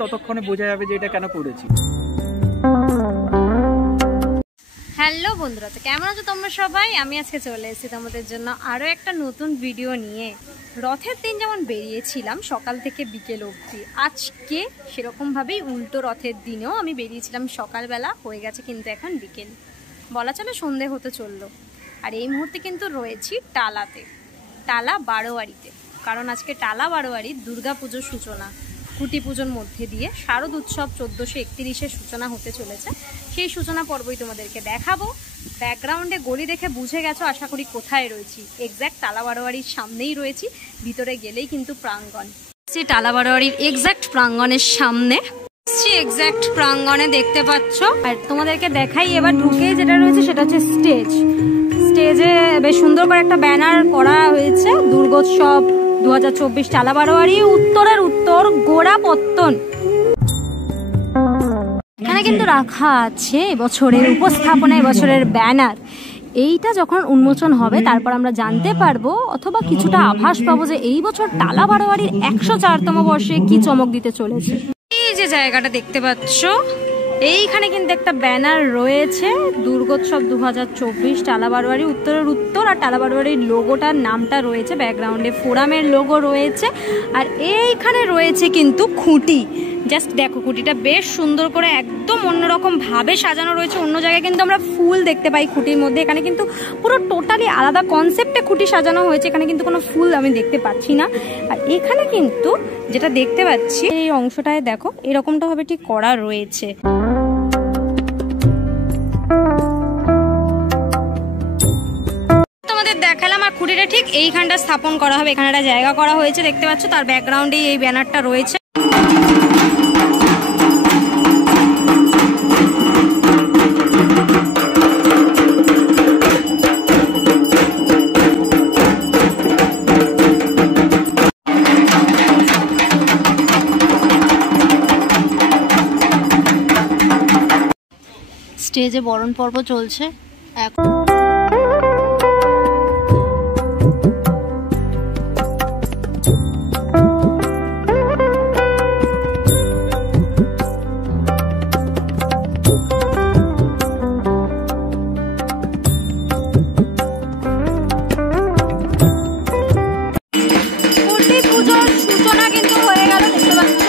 ততক্ষণে বোঝা যাবে যে এটা কেন করেছি। হ্যালো বন্ধুরা, তো কেমন আছো তোমরা সবাই? আমি আজকে চলে এসেছি তোমাদের জন্য আরও একটা নতুন ভিডিও নিয়ে। রথের দিন যেমন বেরিয়েছিলাম সকাল থেকে বিকেল অবধি, আজকে সেরকমভাবেই উল্টো রথের দিনেও আমি বেরিয়েছিলাম সকালবেলা, হয়ে গেছে কিন্তু এখন বিকেল, বলা চলে সন্ধে হতে চললো। আর এই মুহূর্তে কিন্তু রয়েছি টালাতে, টালা বারোয়ারিতে, কারণ আজকে টালা বারোয়ারির দুর্গা পুজোর সূচনা। খুঁটি পুজোর মধ্যে দিয়ে শারদ উৎসব 1431-এর সূচনা হতে চলেছে। সেই সূচনা পর্বই তোমাদেরকে দেখাবো। ব্যাকগ্রাউন্ডে গলি দেখে বুঝে গেছো আশা করি কোথায় রয়েছি। এক্স্যাক্ট টালা বারোয়ারির সামনেই রয়েছি, ভিতরে গেলেই কিন্তু প্রাঙ্গণ। টালা বারোয়ারির এক্স্যাক্ট প্রাঙ্গণের সামনে, এক্স্যাক্ট প্রাঙ্গণে দেখতে পাচ্ছ। আর তোমাদেরকে দেখাই এবার ঢুকে যেটা রয়েছে সেটা হচ্ছে স্টেজ। স্টেজে বেশ সুন্দর করে একটা ব্যানার করা হয়েছে, দুর্গোৎসব 2024 টালা বারোয়ারি উত্তরের উত্তর গোড়াপত্তন। এখানে কিন্তু রাখা আছে এবছরের উপস্থাপনা, এবছরের ব্যানার। এইটা যখন উন্মোচন হবে তারপর আমরা জানতে পারবো অথবা কিছুটা আভাস পাবো যে এই বছর টালা বারোয়ারির 104তম বর্ষে কি চমক দিতে চলেছে। এই যে জায়গাটা দেখতে পাচ্ছ, এইখানে কিন্তু একটা ব্যানার রয়েছে, দুর্গোৎসব 2024 টালা বারোয়ারি উত্তরের উত্তর। আর টালা বারোয়ারির লোগোটার নামটা রয়েছে, ব্যাকগ্রাউন্ডে ফোরামের লোগো রয়েছে। আর এইখানে রয়েছে কিন্তু খুঁটি। জাস্ট দেখো, খুঁটিটা বেশ সুন্দর করে একদম অন্যরকম ভাবে সাজানো রয়েছে। অন্য জায়গায় কিন্তু আমরা ফুল দেখতে পাই খুঁটির মধ্যে, এখানে কিন্তু পুরো টোটালি আলাদা কনসেপ্টে খুঁটি সাজানো হয়েছে। এখানে কিন্তু কোনো ফুল আমি দেখতে পাচ্ছি না। আর এখানে কিন্তু যেটা দেখতে পাচ্ছি এই অংশটায় দেখো এরকমটা ভাবে ঠিক করা রয়েছে। তোমাদের দেখালাম, আর খুঁটিটা ঠিক এইখানটা স্থাপন করা হবে, এখানে একটা জায়গা করা হয়েছে দেখতে পাচ্ছ। তার ব্যাকগ্রাউন্ডে এই ব্যানারটা রয়েছে। স্টেজে বরণ পর্ব চলছে এখন। পুজোর সূচনা কিন্তু হয়ে গেল দেখতে পাচ্ছ।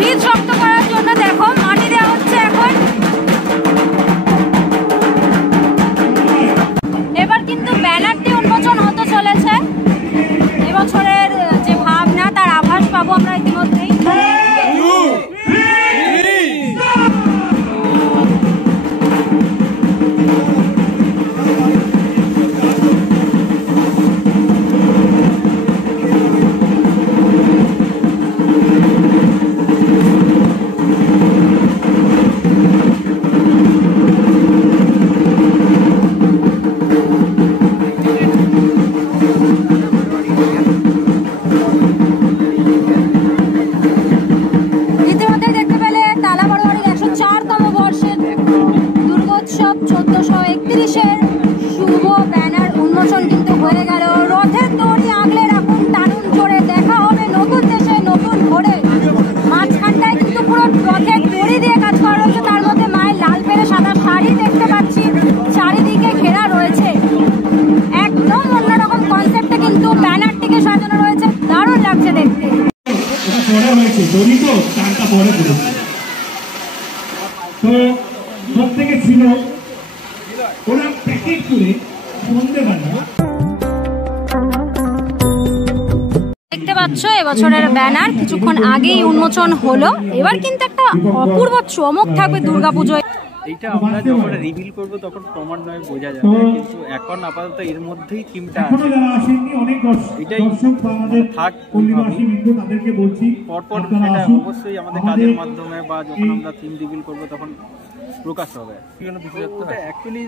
ভিত শক্ত করার জন্য দেখো মাটি দেওয়া হচ্ছে এখন। এবার কিন্তু ব্যানারটি উন্মোচন হতে চলেছে। এবছরের যে ভাবনা তার আভাস পাবো আমরা ইতিমধ্যেই। শুভ ব্যানার উন্মোচন কিন্তু হয়ে গেল। রথের দড়ি আগলে রাখুন, টানুন জোরে, দেখা হবে নতুন দেশে নতুন ভোরে। মাঝখানটায় কিন্তু পুরো রথের দড়ি দিয়ে কাজ করা রয়েছে, তার মধ্যে মায়ের লাল পেরে সাদা শাড়ি দেখতে পাচ্ছি, চারিদিকে ঘেরা রয়েছে। একদম অন্যরকম কনসেপ্টে কিন্তু ব্যানারটিকে সাজানো রয়েছে, দারুণ লাগছে দেখতে। তো সব থেকে ছিল ওরা প্যাকেট করে বলতে পারে। দেখতে পাচ্ছ এবছরের ব্যানার কিছুক্ষণ আগেই উন্মোচন হলো। এবার কিন্তু একটা অপূর্ব চমক থাকবে দুর্গাপুজোয়। এইটা আমরা যখন রিভিল করব তখন ক্রমান্বয়ে বোঝা যাবে, কিন্তু এখন আপাতত এর মধ্যেই থিমটা আছে। এটাই থাক পরপর সেটা অবশ্যই আমাদের কাজের মাধ্যমে বা যখন আমরা থিম রিভিল করব তখন প্রকাশ হবে। অ্যাকচুয়ালি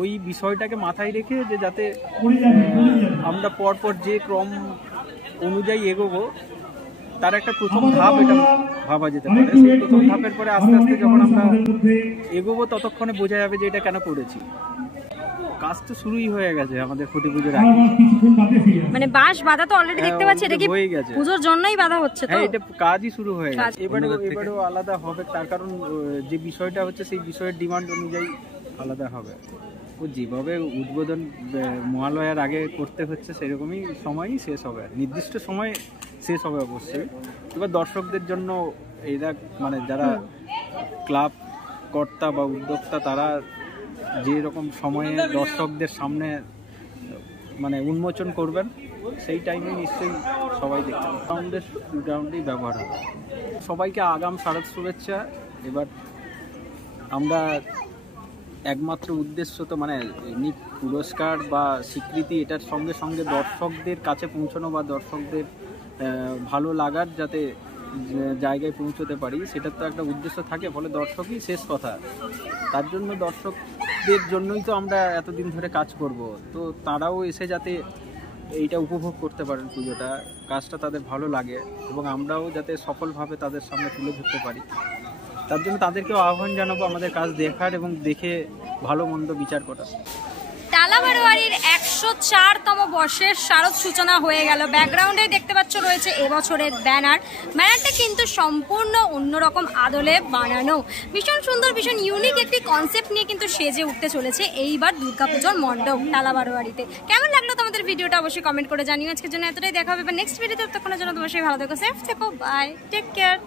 ওই বিষয়টাকে মাথায় রেখে যে যাতে আমরা পরপর যে ক্রম অনুযায়ী এগোবো তার একটা প্রথম ধাপ এটা ভাবা যেতে পারে। সেই প্রথম ধাপের পরে আস্তে আস্তে যখন আমরা এগোবো ততক্ষণে বোঝা যাবে যে এটা কেন করেছি। কাজ তো শুরুই হয়ে গেছে আমাদের খুঁটি পুজোর আগে। মানে বাঁশ বাঁধা তো অলরেডি দেখতে পাচ্ছি, এটা কি হয়ে গেছে পুজোর জন্যই বাঁধা হচ্ছে? তো এটা কাজই শুরু হয়ে গেছে। এবারেও আলাদা হবে, তার কারণ যে বিষয়টা হচ্ছে সেই বিষয়ের ডিমান্ড অনুযায়ী আলাদা হবে। ও যেভাবে উদ্বোধন মহালয়ার আগে করতে হচ্ছে সেরকমই সময়ই শেষ হবে, নির্দিষ্ট সময় শেষ হবে অবশ্যই। এবার দর্শকদের জন্য এরা মানে যারা ক্লাব কর্তা বা উদ্যোক্তা তারা যে রকম সময়ে দর্শকদের সামনে মানে উন্মোচন করবেন সেই টাইমে নিশ্চয়ই সবাই দেখতে গ্রাউন্ডেই ব্যবহার হবে। সবাইকে আগাম শারদ শুভেচ্ছা। এবার আমরা একমাত্র উদ্দেশ্য তো মানে এমনি পুরস্কার বা স্বীকৃতি, এটার সঙ্গে সঙ্গে দর্শকদের কাছে পৌঁছানো বা দর্শকদের ভালো লাগার যাতে জায়গায় পৌঁছতে পারি সেটার তো একটা উদ্দেশ্য থাকে। ফলে দর্শকই শেষ কথা, তার জন্য দর্শকদের জন্যই তো আমরা এতদিন ধরে কাজ করব। তো তারাও এসে যাতে এইটা উপভোগ করতে পারেন, পুজোটা কাজটা তাদের ভালো লাগে এবং আমরাও যাতে সফলভাবে তাদের সামনে তুলে ধরতে পারি, তার জন্য তাদেরকেও আহ্বান জানাবো আমাদের কাজ দেখার এবং দেখে ভালো মন্দ বিচার করার। টালা বারোয়ারির 104তম বর্ষের শারদ সূচনা হয়ে গেল। ব্যাকগ্রাউন্ডে দেখতে পাচ্ছ রয়েছে এবছরের ব্যানারটা কিন্তু সম্পূর্ণ অন্যরকম আদলে বানানো, ভীষণ সুন্দর, ভীষণ ইউনিক একটি কনসেপ্ট নিয়ে কিন্তু সেজে উঠতে চলেছে এইবার দুর্গাপুজোর মণ্ডপ টালা বারোয়ারিতে। কেমন লাগলো তোমাদের ভিডিওটা অবশ্যই কমেন্ট করে জানিও। আজকের জন্য এতটাই, দেখা হবে নেক্সট ভিডিওতে। ততক্ষণের জন্য তোমার সেই ভালো থেকো, সেফ থেকো, বাই, টেক কেয়ার।